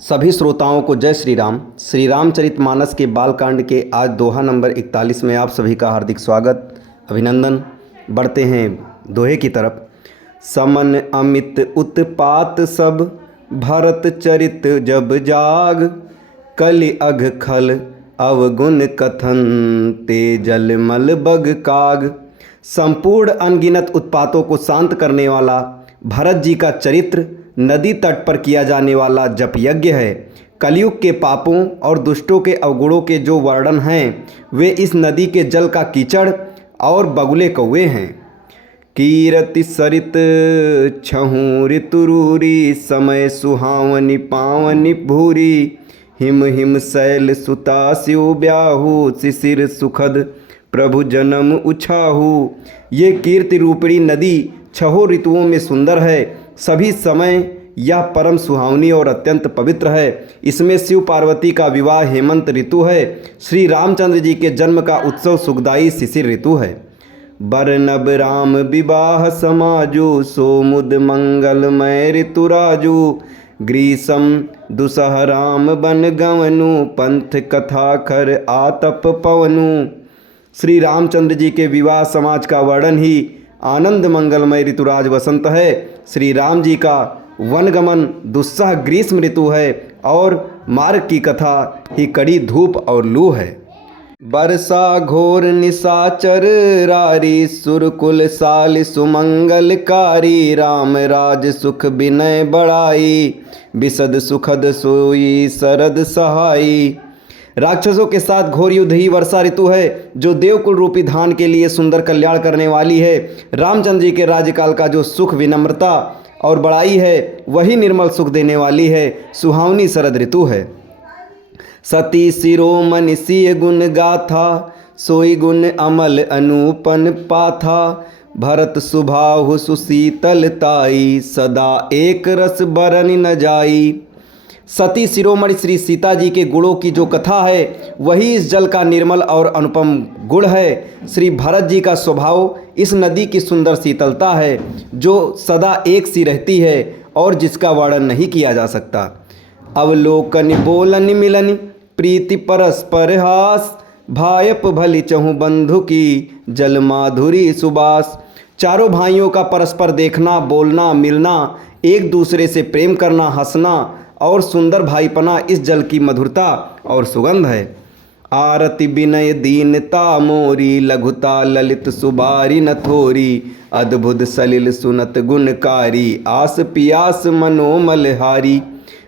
सभी श्रोताओं को जय श्री राम। श्री रामचरितमानस के बालकांड के आज दोहा नंबर 41 में आप सभी का हार्दिक स्वागत, अभिनंदन। बढ़ते हैं दोहे की तरफ। समन अमित उत्पात सब, भरत चरित जब जाग, कलि अघ खल अवगुण कथन, ते जल मल बग काग। संपूर्ण अनगिनत उत्पातों को शांत करने वाला भरत जी का चरित्र नदी तट पर किया जाने वाला जप यज्ञ है। कलयुग के पापों और दुष्टों के अवगुणों के जो वर्णन हैं वे इस नदी के जल का कीचड़ और बगुले कौवे हैं। कीरति सरित छहु ऋतुरूरी, समय सुहावनी पावनी भूरी, हिम हिम शैल सुता शिव ब्याहु, शिशिर सुखद प्रभु जन्म उछाहु। ये कीर्ति रूपणी नदी छहों ऋतुओं में सुंदर है। सभी समय यह परम सुहावनी और अत्यंत पवित्र है। इसमें शिव पार्वती का विवाह हेमंत ऋतु है। श्री रामचंद्र जी के जन्म का उत्सव सुखदायी शिशिर ऋतु है। बरनब राम विवाह समाजु, सोमुद मंगलमय ऋतुराजु, ग्रीसम दुसह राम बन गवनु, पंथ कथा खर आतप पवनु। श्री रामचंद्र जी के विवाह समाज का वर्णन ही आनंद मंगलमय ऋतुराज वसंत है। श्री राम जी का वनगमन दुस्सह ग्रीष्म ऋतु है और मार्ग की कथा ही कड़ी धूप और लू है। बरसा घोर निशाचर रारी, सुरकुल साल सुमंगलकारी, राम राज सुख विनय बड़ाई, विशद सुखद सोई शरद सहाई। राक्षसों के साथ घोर युद्ध ही वर्षा ऋतु है जो देवकुल रूपी धान के लिए सुंदर कल्याण करने वाली है। रामचंद्र जी के राज्यकाल का जो सुख विनम्रता और बड़ाई है वही निर्मल सुख देने वाली है। सुहावनी शरद ऋतु है। सती शिरोमणि सिय गुण गाथा, सोई गुण अमल अनूपन पाथा, भरत सुभाहु सुशीतलताई, सदा एक रस बरन न जाई। सती शिरोमणि श्री सीता जी के गुणों की जो कथा है वही इस जल का निर्मल और अनुपम गुण है। श्री भरत जी का स्वभाव इस नदी की सुंदर शीतलता है जो सदा एक सी रहती है और जिसका वर्णन नहीं किया जा सकता। अवलोकन बोलन मिलन, प्रीति परस्पर हास, भायप भली चहु बंधु की, जल माधुरी सुबास। चारों भाइयों का परस्पर देखना, बोलना, मिलना, एक दूसरे से प्रेम करना, हंसना और सुंदर भाईपना इस जल की मधुरता और सुगंध है। आरति विनय दीनता मोरी, लघुता ललित सुबारी न थोरी, अद्भुत सलिल सुनत गुणकारी, आस पियास मनोमलहारी।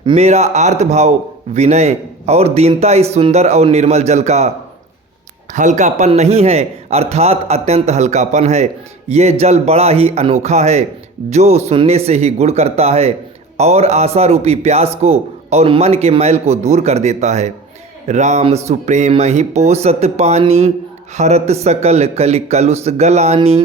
मेरा आर्त भाव, विनय और दीनता इस सुंदर और निर्मल जल का हल्कापन नहीं है, अर्थात अत्यंत हल्कापन है। ये जल बड़ा ही अनोखा है जो सुनने से ही गुण करता है और आशा रूपी प्यास को और मन के मैल को दूर कर देता है। राम सुप्रेम ही पोसत पानी, हरत सकल कलि कलुष गलानी,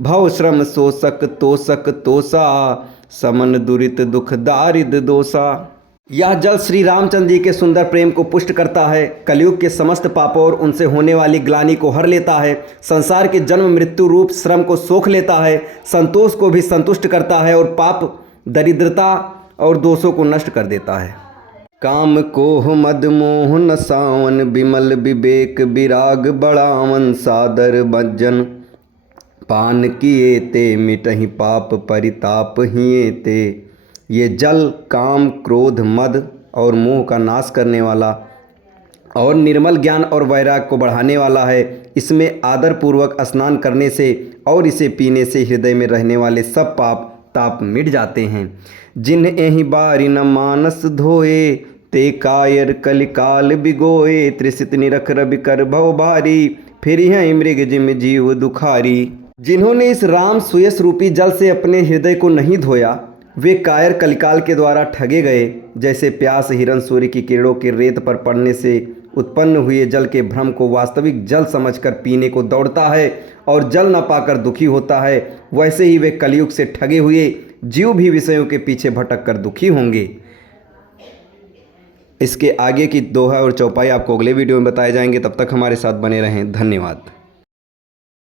भव श्रम शोषक तोषक तोषा, समन दुरित दुख दारिद दोषा। यह जल श्री रामचंद्र जी के सुंदर प्रेम को पुष्ट करता है, कलयुग के समस्त पापों और उनसे होने वाली ग्लानि को हर लेता है, संसार के जन्म मृत्यु रूप श्रम को सोख लेता है, संतोष को भी संतुष्ट करता है और पाप दरिद्रता और दोषों को नष्ट कर देता है। काम कोह मद मोह नसावन, विमल विवेक विराग बढ़ावन, सादर बज्जन पान किए ते, मिटहि पाप परिताप हिए ते। ये जल काम क्रोध मद और मोह का नाश करने वाला और निर्मल ज्ञान और वैराग को बढ़ाने वाला है। इसमें आदर पूर्वक स्नान करने से और इसे पीने से हृदय में रहने वाले सब पाप ताप मिट जाते हैं। जिन्हें ही बारी न मानस धोए, ते कायर कलिकाल बिगोए, त्रिसित निरख रवि कर भव भारी, फिर हैं मृग जिम जीव दुखारी। जिन्होंने इस राम सुयस रूपी जल से अपने हृदय को नहीं धोया वे कायर कलिकाल के द्वारा ठगे गए। जैसे प्यास हिरण सूर्य की किरणों के रेत पर पड़ने से उत्पन्न हुए जल के भ्रम को वास्तविक जल समझकर पीने को दौड़ता है और जल न पाकर दुखी होता है, वैसे ही वे कलयुग से ठगे हुए जीव भी विषयों के पीछे भटक कर दुखी होंगे। इसके आगे की दोहा और चौपाई आपको अगले वीडियो में बताए जाएंगे। तब तक हमारे साथ बने रहें। धन्यवाद।